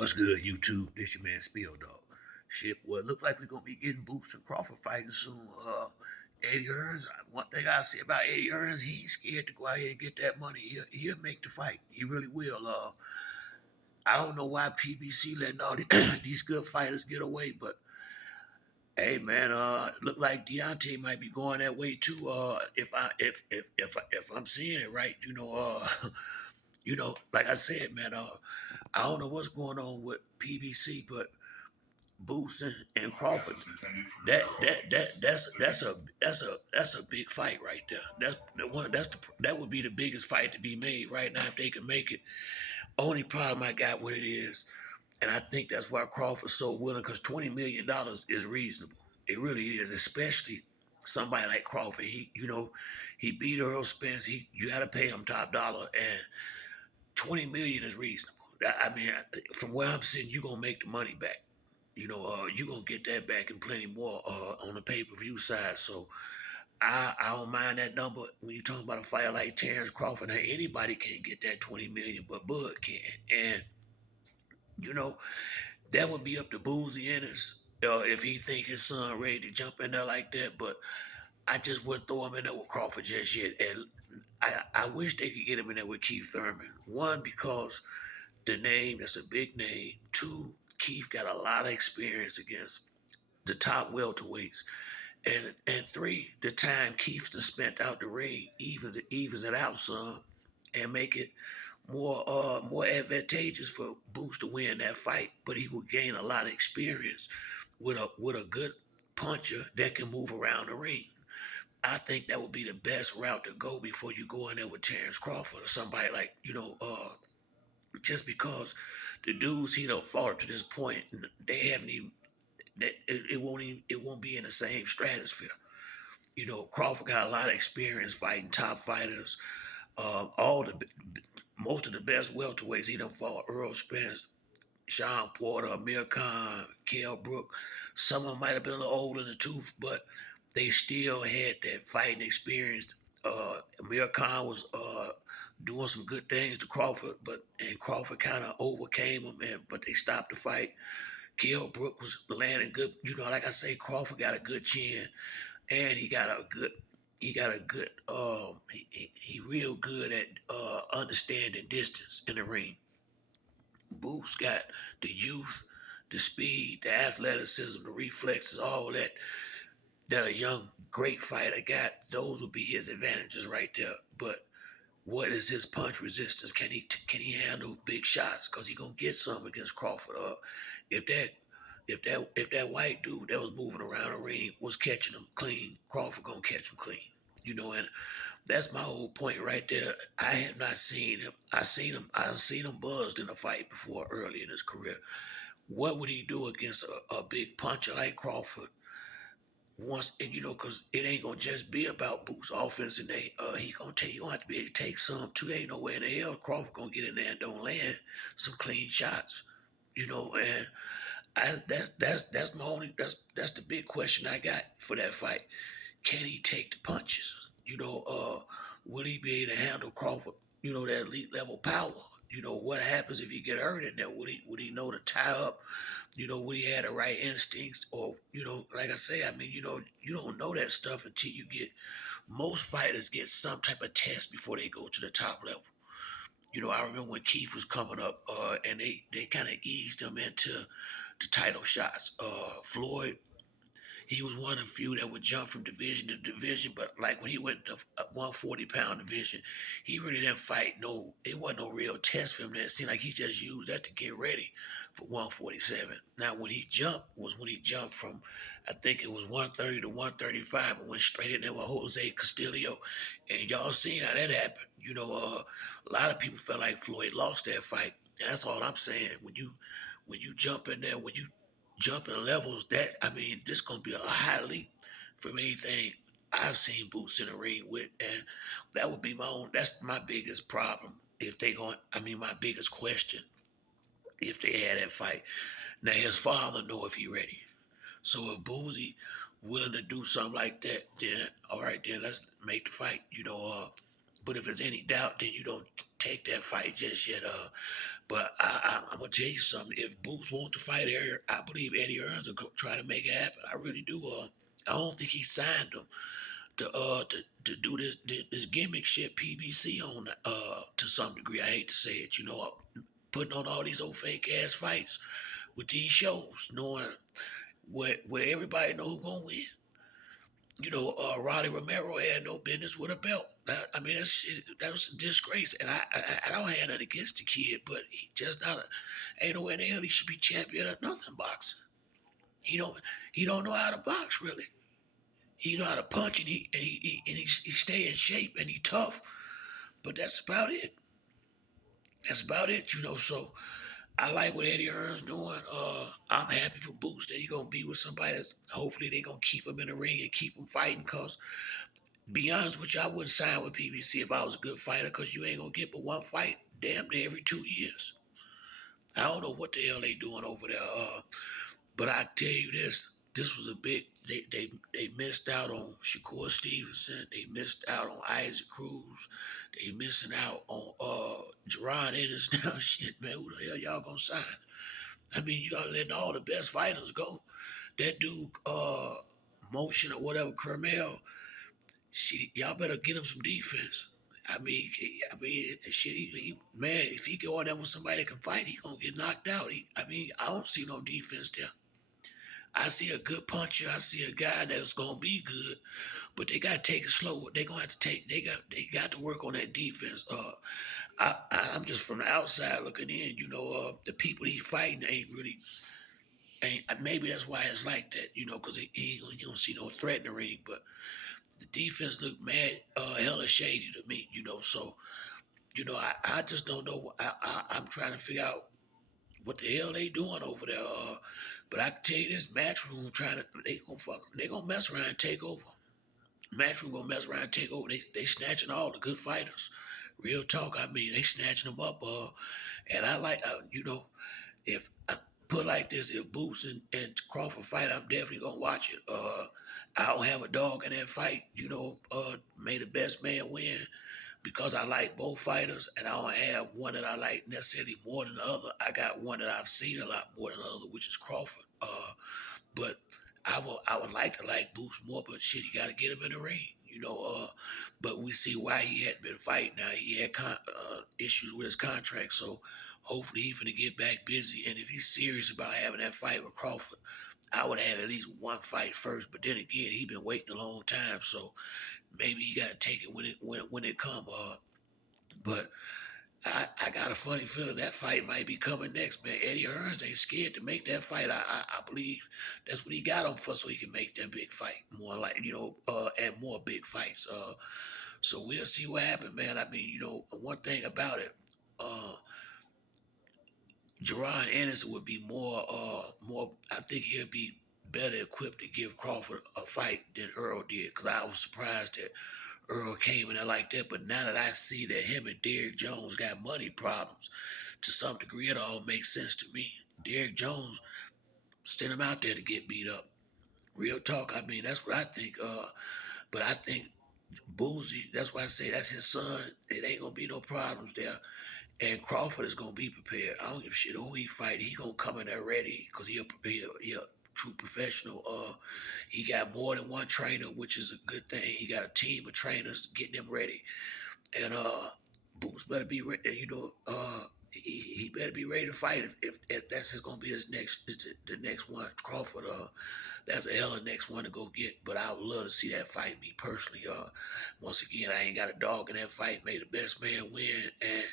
What's good, YouTube? This your man Spill Dog. Shit, well, it look like we're gonna be getting Boots and Crawford fighting soon. Eddie Hearns. One thing I say about Eddie Hearns, he ain't scared to go out here and get that money. He'll make the fight. He really will. I don't know why PBC letting all these good fighters get away, but hey, man, look like Deontay might be going that way too. If I'm seeing it right, like I said, man, I don't know what's going on with PBC, but Boots and Crawford. That's a big fight right there. That's the one. That would be the biggest fight to be made right now if they can make it. Only problem I got with it is, and I think that's why Crawford's so willing, because $20 million is reasonable. It really is, especially somebody like Crawford. He beat Earl Spence. You got to pay him top dollar, and 20 million is reasonable. I mean, from where I'm sitting, you're gonna make the money back. You're gonna get that back and plenty more on the pay-per-view side. So I don't mind that number when you're talking about a fighter like Terrence Crawford. Now, anybody can get that 20 million, but Bud can. And you know, that would be up to Boozy Ennis if he think his son ready to jump in there like that. But I just wouldn't throw him in there with Crawford just yet. And I wish they could get him in there with Keith Thurman. One, because the name, that's a big name. Two, Keith got a lot of experience against the top welterweights. And three, the time Keith has spent out the ring evens it out some and make it more advantageous for Boots to win that fight. But he will gain a lot of experience with a good puncher that can move around the ring. I think that would be the best route to go before you go in there with Terrence Crawford or somebody like, just because the dudes he done fought to this point, they haven't even it won't be in the same stratosphere. Crawford got a lot of experience fighting top fighters. All the most of the best welterweights he done fought: Earl Spence, Sean Porter, Amir Khan, Kell Brook. Some of them might have been a little old in the tooth, but they still had that fighting experience. Amir Khan was doing some good things to Crawford, and Crawford kind of overcame him, but they stopped the fight. Kell Brook was landing good. Like I say, Crawford got a good chin, and he real good at understanding distance in the ring. Booth's got the youth, the speed, the athleticism, the reflexes, all that a young great fighter got. Those would be his advantages right there. But what is his punch resistance? Can he handle big shots? Cause he gonna get some against Crawford. If that if that white dude that was moving around the ring was catching him clean, Crawford gonna catch him clean. And that's my whole point right there. I have not seen him. I've seen him buzzed in a fight before early in his career. What would he do against a big puncher like Crawford? Once and because it ain't gonna just be about Boots offense, and he gonna tell you gonna have to be able to take some too. There ain't no way in the hell Crawford gonna get in there and don't land some clean shots. And that's my only that's the big question I got for that fight. Can he take the punches? Will he be able to handle Crawford? That elite level power. What happens if he get hurt in there? Would he know to tie up? Would he have the right instincts? Or like I say, I mean, you don't know that stuff until you get. Most fighters get some type of test before they go to the top level. I remember when Keith was coming up, and they kind of eased him into the title shots. Floyd, he was one of the few that would jump from division to division, but like when he went to a 140-pound division, he really didn't fight. No, it wasn't no real test for him. It seemed like he just used that to get ready for 147. Now, when he jumped from, I think it was 130 to 135 and went straight in there with Jose Castillo. And y'all seen how that happened. A lot of people felt like Floyd lost that fight. And that's all I'm saying. When you jump in there, when you jumping levels, this gonna be a high leap from anything I've seen Boots in the ring with, and that would be that's my biggest problem if they going. My biggest question if they had that fight. Now his father know if he ready. So if Boozy willing to do something like that, then all right, then let's make the fight. But if there's any doubt, then you don't take that fight just yet. But I'm gonna tell you something. If Boots wants to fight Eddie, I believe Eddie Hearns will try to make it happen. I really do. I don't think he signed him to do this gimmick shit PBC on to some degree. I hate to say it, putting on all these old fake ass fights with these shows, knowing where everybody know who gonna win. Ronnie Romero had no business with a belt. I mean, that was a disgrace, and I don't have nothing against the kid, but he just not. Ain't no way in the hell he should be champion of nothing boxing. He don't he don't know how to box really. He know how to punch and he stay in shape and he tough, but that's about it. That's about it. So I like what Eddie Hearns doing. I'm happy for Boots that he gonna be with somebody that's hopefully they gonna keep him in the ring and keep him fighting. Cause be honest with you, I wouldn't sign with PBC if I was a good fighter. Cause you ain't gonna get but one fight damn near every 2 years. I don't know what the hell they doing over there. But I tell you this was a big. They missed out on Shakur Stevenson. They missed out on Isaac Cruz. They missing out on Jerron Ennis. Now shit, man, who the hell y'all gonna sign? I mean, you are letting all the best fighters go. That dude, Motion or whatever, Kermel. Shit, y'all better get him some defense. Shit. Man, if he go on there with somebody that can fight, he gonna get knocked out. I don't see no defense there. I see a good puncher. I see a guy that's gonna be good, but they gotta take it slow. They gonna have to take. They got to work on that defense. I'm just from the outside looking in. The people he fighting ain't really ain't. Maybe that's why it's like that. Because you don't see no threat in the ring, but the defense look mad, hella shady to me. So I just don't know. I'm trying to figure out what the hell they doing over there. But I can tell you this matchroom they gonna mess around and take over. Matchroom gonna mess around and take over. They snatching all the good fighters. Real talk, I mean they snatching them up. And I like if I put like this, if Boots and Crawford fight, I'm definitely gonna watch it. I don't have a dog in that fight. May the best man win because I like both fighters, and I don't have one that I like necessarily more than the other. I got one that I've seen a lot more than the other, which is Crawford. But I would like to like Boots more, but shit, you got to get him in the ring. But we see why he hadn't been fighting. Now he had issues with his contract, so hopefully he's gonna get back busy. And if he's serious about having that fight with Crawford, I would have at least one fight first. But then again, he been waiting a long time, so maybe he got to take it when it come. But I got a funny feeling that fight might be coming next, man. Eddie Hearns ain't scared to make that fight. I believe that's what he got him for, so he can make that big fight more like and more big fights. So we'll see what happens, man. I mean, one thing about it, Jerron Ennis would be more. I think he'll be better equipped to give Crawford a fight than Earl did, because I was surprised that Earl came in there like that. But now that I see that him and Derrick Jones got money problems, to some degree, it all makes sense to me. Derrick Jones sent him out there to get beat up. Real talk. I mean, that's what I think. But I think Boozy, that's why I say that's his son. It ain't gonna be no problems there. And Crawford is gonna be prepared. I don't give a shit who he fight. He gonna come in there ready because he a true professional. He got more than one trainer, which is a good thing. He got a team of trainers getting him ready. And Boots better be ready. He better be ready to fight if that's gonna be his the next one. Crawford, that's a hell of next one to go get. But I would love to see that fight, me personally. Once again, I ain't got a dog in that fight. May the best man win, and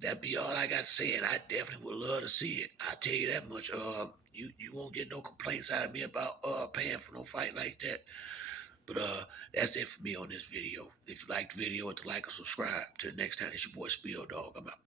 that be all I got to say. And I definitely would love to see it. I tell you that much. You won't get no complaints out of me about paying for no fight like that. But that's it for me on this video. If you like the video, hit the like and subscribe. Till next time, it's your boy Spill Dog. I'm out.